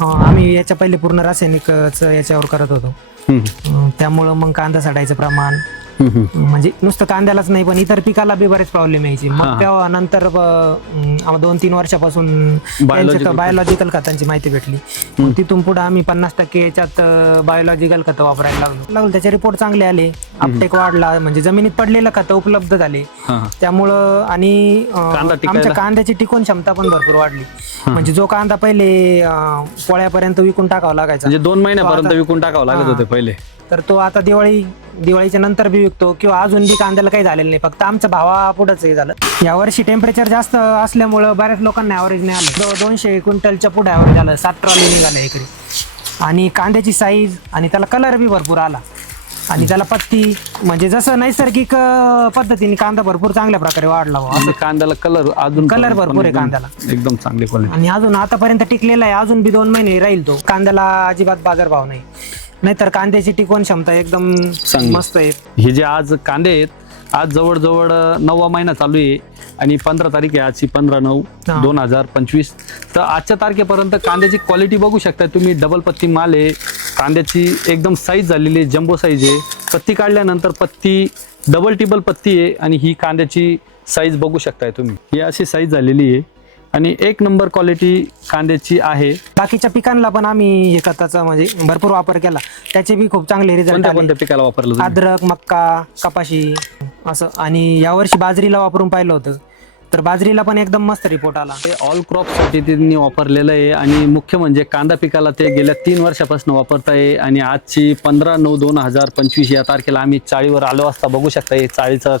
अं, आम्ही याच्या पहिले पूर्ण रासायनिकच याच्यावर करत होतो हम्म, अं, त्यामुळं मग कांदा साडायचं प्रमाण. म्हणजे नुसतं कांद्यालाच नाही पण इतर पिकाला बी बरेच प्रॉब्लेम यायचे. मग तेव्हा नंतर दोन तीन वर्षापासून बायोलॉजिकल खतांची माहिती भेटली. तिथून पुढे आम्ही पन्नास टक्के याच्यात बायोलॉजिकल खतं वापरायला लागलो लागलो त्याचे रिपोर्ट चांगले आले. अपटेक वाढला म्हणजे जमिनीत पडलेलं खतं उपलब्ध झाले. त्यामुळं आणि? आमच्या कांद्याची टिकवून क्षमता पण भरपूर वाढली. म्हणजे जो कांदा पहिले पोळ्यापर्यंत विकून टाकावा लागायचा. म्हणजे दोन महिन्यापर्यंत विकून टाकावं लागत होते पहिले. तर तो आता दिवाळी दिवाळीच्या नंतर बी विकतो किंवा अजून बी कांद्याला काही झालेलं नाही. फक्त आमच्या भावा पुढंच हे झालं. यावर्षी टेम्परेचर जास्त असल्यामुळं बऱ्याच लोकांना ॲव्हरेज नाही आलं. दो- दोनशे क्विंटलच्या पुढे ॲव्हरेज आलं सात ट्रॉली निघालं एकरी आणि कांद्याची साईज आणि त्याला कलर बी भरपूर आला. आणि त्याला पत्ती म्हणजे जसं नैसर्गिक पद्धतीने कांदा भरपूर चांगल्या प्रकारे वाढला बुवा. म्हणजे कांद्याला कलर अजून Colour भरपूर आहे कांद्याला. एकदम चांगली क्वालिटी आणि अजून आतापर्यंत टिकलेला आहे. अजून बी दोन महिने राहील तो. कांद्याला अजिबात बाजारभाव नाही. नाहीतर कांद्याची टिकवण क्षमता एकदम चांगली. मस्त आहे. हे जे आज कांदे आहेत आज जवळजवळ नववा महिना चालू आहे आणि पंधरा तारीख आहे आजची पंधरा नऊ हा. दोन हजार पंचवीस. तर आजच्या तारखेपर्यंत कांद्याची क्वालिटी बघू शकता तुम्ही. डबल पत्ती माल आहे. कांद्याची एकदम साईज झालेली आहे जम्बो साईज आहे. पत्ती काढल्यानंतर पत्ती डबल टिबल पत्ती आहे आणि ही कांद्याची साईज बघू शकताय तुम्ही. ही अशी साईज झालेली आहे. आणि एक नंबर क्वालिटी कांद्याची आहे. बाकीच्या पिकांना पण आम्ही हे खताचा म्हणजे भरपूर वापर केला. त्याचे बी खूप चांगले रिझल्ट कोणत्या पिकाला वापरलं तुम्ही? अद्रक मक्का कपाशी असं. आणि यावर्षी बाजरीला वापरून पाहिलं होतं. तर बाजरीला पण एकदम मस्त रिपोर्ट आला. ते ऑल क्रॉपसाठी त्यांनी वापरलेलं आहे आणि मुख्य म्हणजे कांदा पिकाला ते गेल्या तीन वर्षापासून वापरताय आणि आजची पंधरा नऊ दोन हजार पंचवीस या तारखेला आम्ही चाळीवर आलो असता बघू शकता हे चाळीचा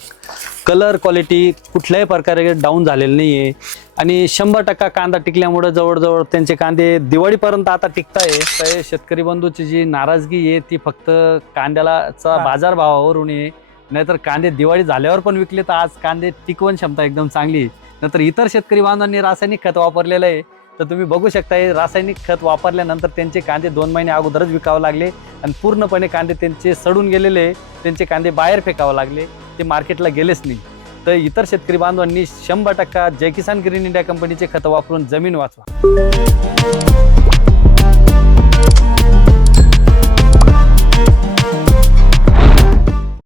कलर क्वालिटी कुठल्याही प्रकारे डाऊन झालेलं नाही आहे आणि शंभर टक्का कांदा टिकल्यामुळे जवळजवळ त्यांचे कांदे दिवाळीपर्यंत आता टिकताय. तर शेतकरी बंधूची जी नाराजगी आहे ती फक्त कांद्यालाचा बाजारभावावरून आहे. नाहीतर कांदे दिवाळी झाल्यावर पण विकले तर आज कांदे टिकवण क्षमता एकदम चांगली. आहे नंतर इतर शेतकरी बांधवांनी रासायनिक खत वापरलेलं आहे. तर तुम्ही बघू शकता हे रासायनिक खत वापरल्यानंतर त्यांचे कांदे दोन महिने अगोदरच विकावे लागले आणि पूर्णपणे कांदे त्यांचे सडून गेलेले आहे. त्यांचे कांदे बाहेर फेकावे लागले ते मार्केटला गेलेच नाही. तर इतर शेतकरी बांधवांनी शंभर टक्का जय किसान ग्रीन इंडिया कंपनीचे खतं वापरून जमीन वाचवा.